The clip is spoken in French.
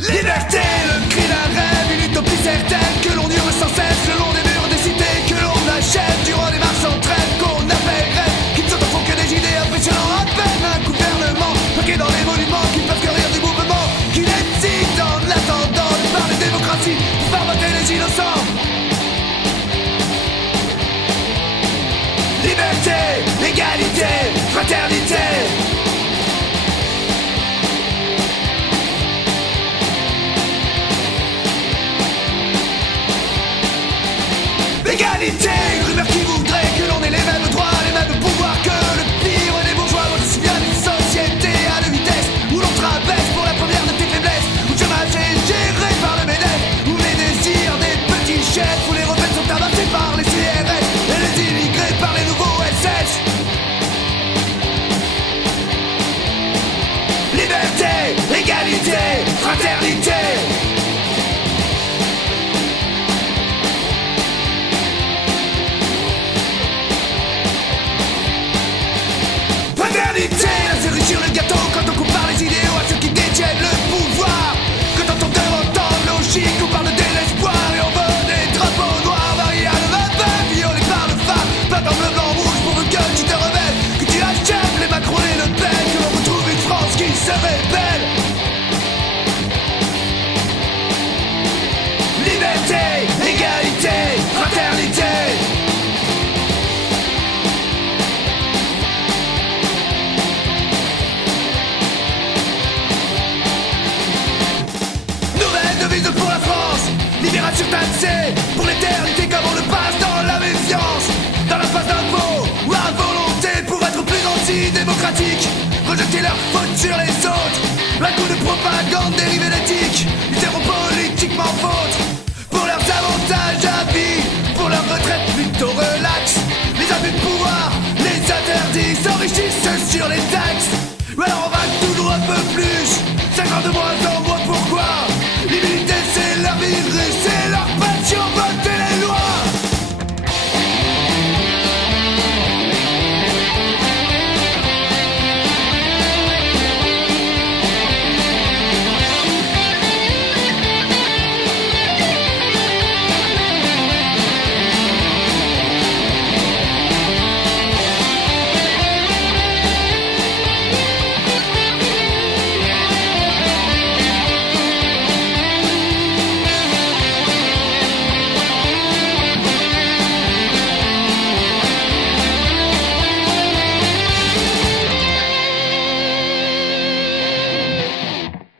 Liberté, le cri d'un rêve, une utopie certaine que l'on hurle sans cesse le long des murs des cités que l'on achète durant des marches en traîne qu'on appelle rêve, qui ne sont au fond que des idées impressionnant à peine un gouvernement bloqué dans les monuments qui peuvent que rire du mouvement qui décide en attendant de parler de démocratie pour faire voter les innocents. Liberté, égalité, fraternité. Égalité, une rumeur qui voudrait que l'on ait les mêmes droits, les mêmes pouvoirs que le pire des bourgeois. Moi je suis bien d'une société à deux vitesses où l'on te rabaisse pour la première de tes faiblesses, où le chômage est géré par le MEDEF, où les désirs des petits chefs, où les rebelles sont tabassés par les CRS et les immigrés par les nouveaux SS. Liberté, égalité, fraternité. La cerise sur le gâteau quand on compare les idéaux à ceux qui détiennent le pouvoir. Quand on entend logique, on parle de désespoir et on veut des drapeaux noirs. Marianne va pas violée par le phare, pas dans bleu, blanc, rouge pour que tu te rebelles, que tu achètes les Macron et Le Pen, que l'on retrouve une France qui se rébelle. Liberté, égalité, fraternité. Pour la France, libération taxée pour l'éternité comme on le passe dans la méfiance, dans la phase d'impôt ou à volonté pour être plus anti-démocratique, rejeter leurs fautes sur les autres, un coup de propagande dérivée d'éthique, ils seront politiquement vôtres, pour leurs avantages à vie, pour leur retraite plutôt relax, les abus de pouvoir, les interdits s'enrichissent sur les taxes, alors on va toujours un peu plus, 50 de moins en moins, pourquoi? L'immunité